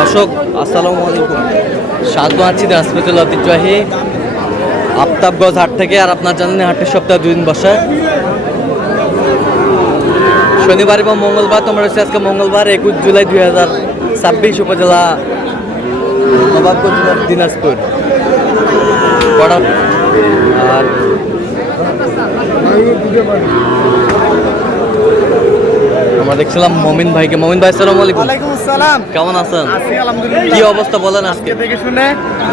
দর্শক আসসালামু আলাইকুম, স্বাগত আছি দিনাজপুর ঐতিহ্যবাহী আফতাবগঞ্জ হাট থেকে। আর আপনার জানেন হাটের সপ্তাহে 2 দিন বসে, শনিবার এবং মঙ্গলবার। তোমরা রয়েছে আজকে মঙ্গলবার 21 জুলাই 2026, উপজেলা নবাবগঞ্জ জেলা দিনাজপুর। আর আমরা দেখছিলাম মমিন ভাইকে। মমিন ভাই আসসালামু আলাইকুম। ওয়ালাইকুম আসসালাম। কেমন আছেন? আছি আলহামদুলিল্লাহ। কি অবস্থা বলেন আজকে? দেখে শুনে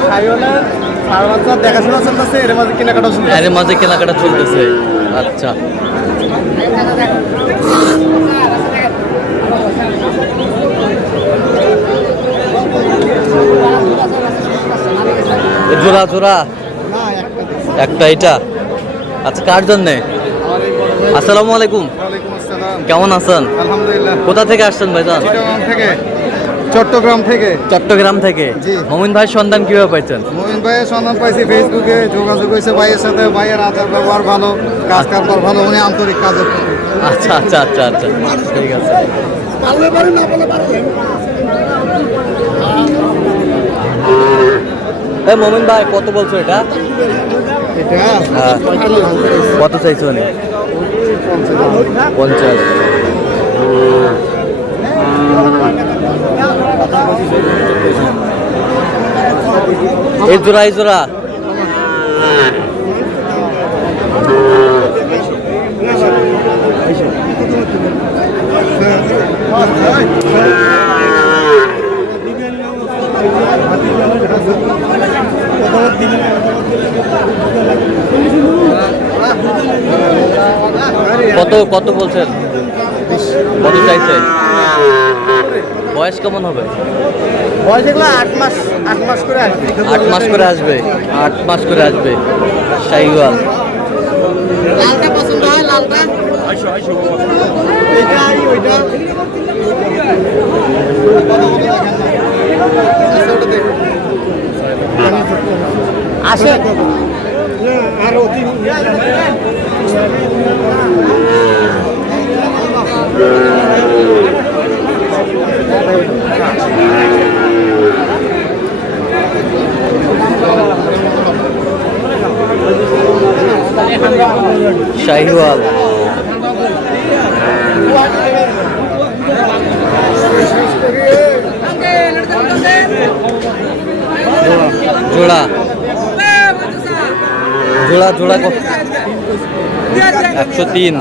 সাইওয়ালের সারবাচ্চা দেখাশোনা চলতেছে, এর মাঝে কেনাকাটা চলতেছে। এর মাঝে কেনাকাটা চলতেছে। আচ্ছা, জোড়া জোড়া না, একটা এটা। আচ্ছা, কার জন্যে? আসসালামু আলাইকুম, ওয়ালাইকুম আসসালাম। কেমন আছেন? আলহামদুলিল্লাহ। কোথা থেকে আসছেন ভাইজান? চট্টগ্রাম থেকে। চট্টগ্রাম থেকে। জি। মমিন ভাই সন্ধান কিভাবে পাইছেন? মোমিন ভাইয়ের সন্ধান পাইছি ফেসবুকে, যোগাযোগ হয়েছে ভাইয়ের সাথে। ভাইয়ের আচার ব্যবহার ভালো, কাজ কারবার ভালো, উনি আন্তরিক কাজের প্রতি। আচ্ছা আচ্ছা আচ্ছা আচ্ছা, ঠিক আছে। মমিন ভাই কত বলছো এটা? এটা হ্যাঁ। কত চাইছো? 50। এই জোড়া, এই জোড়া কত কত বলছেন? কত চাইছে? বয়স কেমন হবে? বয়স এগুলো 8 মাস করে আসবে। 8 মাস করে আসবে। 8 মাস করে আসবে। শাহিওয়াল। লালটা পছন্দ হয়? লালটা এইটাই ওইটা আসে আরো শাহিওয়াল। জোড়া জোড়া জোড়া 103।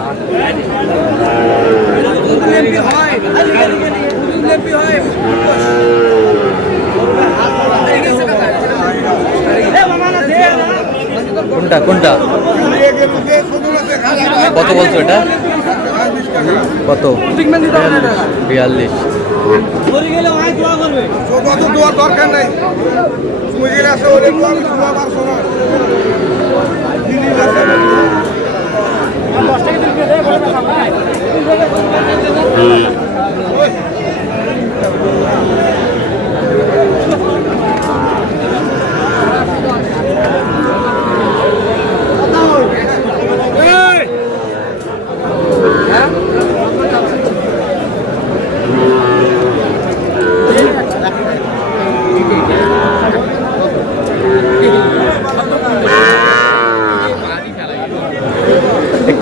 কোনটা কোনটা? কত বলছো এটা? কত? 42। দরকার নাই।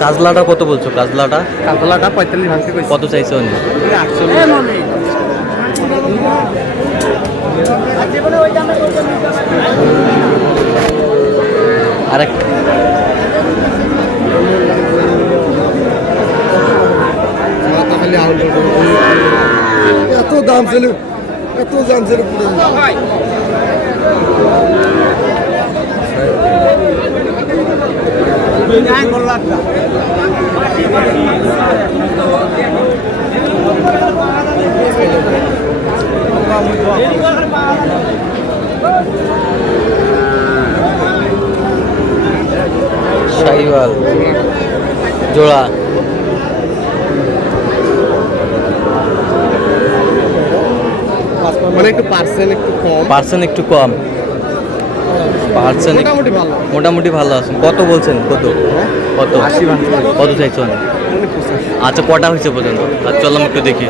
কাজলাটা কত বলছো? কাজলাটা 45 ভাঙতে কইছি। কত চাইছো? আরেক এত দাম ছিল, এত দাম ছিল পুরো। শাহিওয়াল জোড়া। মানে একটু পার্সেন্ট একটু কম। পার্সেন্ট একটু কম। পার্সেন্ট মোটামুটি ভালো। মোটামুটি ভালো আছেন। কত বলছেন? কত কত? 80 ভাঙতে। কত চাইছো? আচ্ছা, কটা হয়েছে পর্যন্ত? আর চললাম একটু দেখি।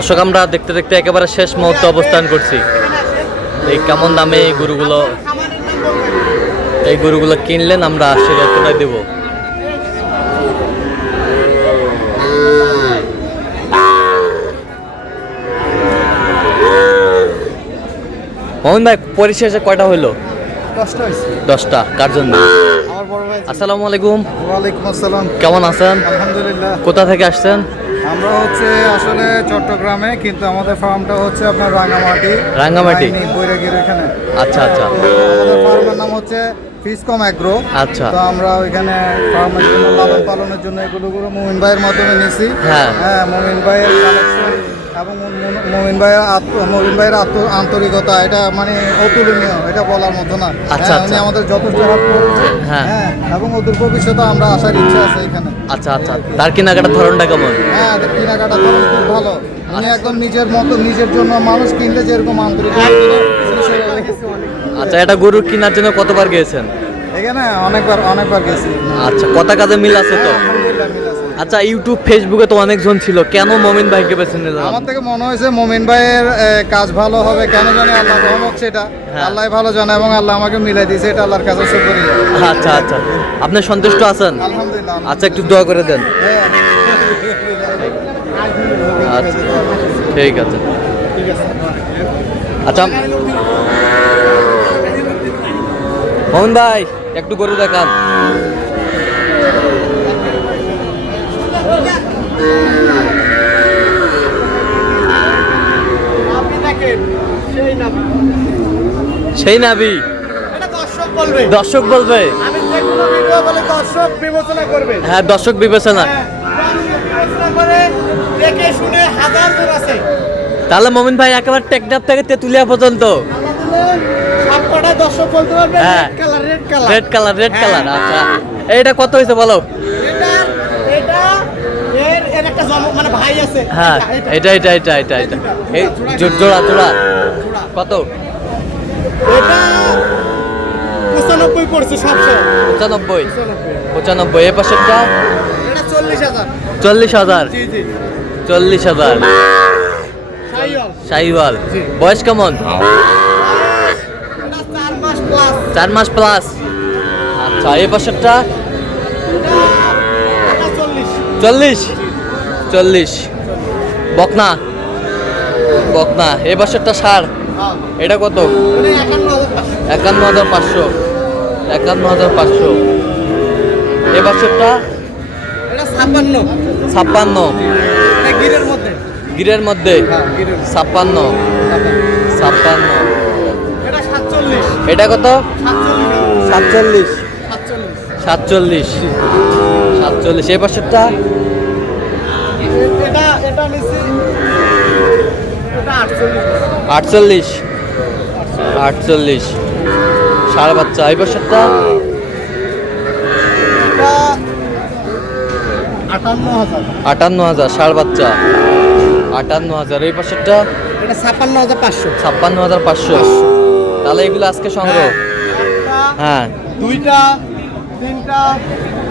দর্শক আমরা দেখতে দেখতে একেবারে শেষ মুহূর্তে অবস্থান করছি। এই কেমন দামে এই গরুগুলো কিনলেন আমরা সে তথ্যটাই দেব। মোহন ভাই পরিশেষে কয়টা হইলো? 10টা হয়েছে। 10টা। কার জন্য? আমার বড় ভাই। আসসালামু আলাইকুম। ওয়ালাইকুম আসসালাম। কেমন আছেন? আলহামদুলিল্লাহ। কোথা থেকে আসছেন? আমরা হচ্ছে আসলে চট্টগ্রামে, কিন্তু আমাদের ফার্মটা হচ্ছে আপনার রাঙামাটি। রাঙ্গামাটি। বৈরাগীর এখানে। আচ্ছা আচ্ছা। আমাদের ফার্মের নাম হচ্ছে ফিসকম অ্যাগ্রো। আচ্ছা। তো আমরা ওইখানে ফার্মের জন্য লালন পালনের জন্য এগুলো মুমিন ভাইয়ের মাধ্যমে নিয়েছি। হ্যাঁ। হ্যাঁ, মুমিন ভাইয়ের কালেকশন এবং মুমিন ভাইয়ের আন্তরিকতা এটা মানে অতুলনীয়, এটা বলার মতো না। আচ্ছা, হ্যাঁ, উনি আচ্ছা। আমাদের যথেষ্ট হেল্প করেছে। হ্যাঁ। হ্যাঁ, এবং ওদের ভবিষ্যতে আমরা আসার ইচ্ছা আছে এখানে। আচ্ছা আচ্ছা। তার কেনাকাটার ধরনটা কেমন? হ্যাঁ, কেনাকাটা করেন খুব ভালো। উনি একদম নিজের মতো, নিজের জন্য মানুষ কিনলে যেরকম আন্তরিক আচ্ছা, এটা গরু কেনার জন্য কতবার গিয়েছেন? এখানে অনেকবার গেছি। আচ্ছা, কথা কাজে মিল আছে তো? আলহামদুলিল্লাহ, মিল আছে। আচ্ছা, ইউটিউব ফেসবুকে তো অনেকজন ছিল, কেন মমিন ভাইকে বেছে নিলেন? আমার থেকে মনে হয়েছে মুমিন ভাইয়ের কাজ ভালো হবে, কেন জানি আল্লাহ রহমত সেটা হ্যাঁ। আল্লাহ ভালো জানে, এবং আল্লাহ আমাকে মিলাই দিয়েছে, এটা আল্লাহর কাছে শুকরিয়া। আচ্ছা আচ্ছা। আপনি সন্তুষ্ট আছেন? আলহামদুলিল্লাহ। আচ্ছা, একটু দোয়া করে দেন। হ্যাঁ। আচ্ছা, ঠিক আছে। ঠিক আছে। আচ্ছা মোহন ভাই, একটু গরু দেখান। সেই নাবি দর্শক বলবে। হ্যাঁ, দর্শক বিবেচনা। তাহলে মমিন ভাই একেবারে টেকনাফ থেকে তেতুলিয়া পর্যন্ত। হ্যাঁ, রেড কালার। আচ্ছা, এইটা কত হয়েছে বলো? হ্যাঁ, এটা এই জোড়া কত? 95 পড়ছে 95। এ পাশেরটা 40,000। 40,000। জি জি। 40,000। শাহিওয়াল। বয়স কেমন? 4 মাস প্লাস। আচ্ছা, এই পাশেরটা 40। বকনা। এই পাশেরটা ষাঁড়। এটা কত? 51,500। 51,500। এই পাশেরটা 56। গিরের মধ্যে 56। এটা কত? 47। এই পাশেরটা 48। ষাঁড় বাচ্চা। এই পাশেরটা 58,000। ষাঁড় বাচ্চা 58,000। এই পাশেরটা 56,500। তাহলে এগুলো আজকে সংগ্রহ। হ্যাঁ, 2টা 3টা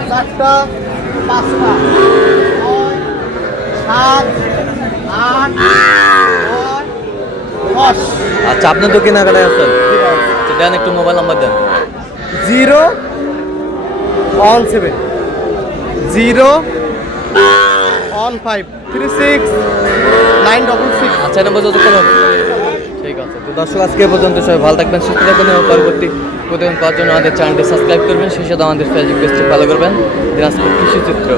4টা 5টা 6 7 8 9 10। আচ্ছা, আপনি তো কেনাকাটায় আছেন, দেন একটু মোবাইল নাম্বার দেন। 017 015 36 966। আচ্ছা, এটা পর্যন্ত কোনো ঠিক আছে। তো দর্শক, আজকে এ পর্যন্ত সবাই ভালো থাকবেন, সুস্থ থাকবেন এবং পরবর্তী প্রতিদিন পাওয়ার জন্য আমাদের চ্যানেলটি সাবস্ক্রাইব করবেন, সেই সাথে আমাদের ফেসবুক পেজটি ফলো করবেন, দিনাজপুর কৃষি চিত্র।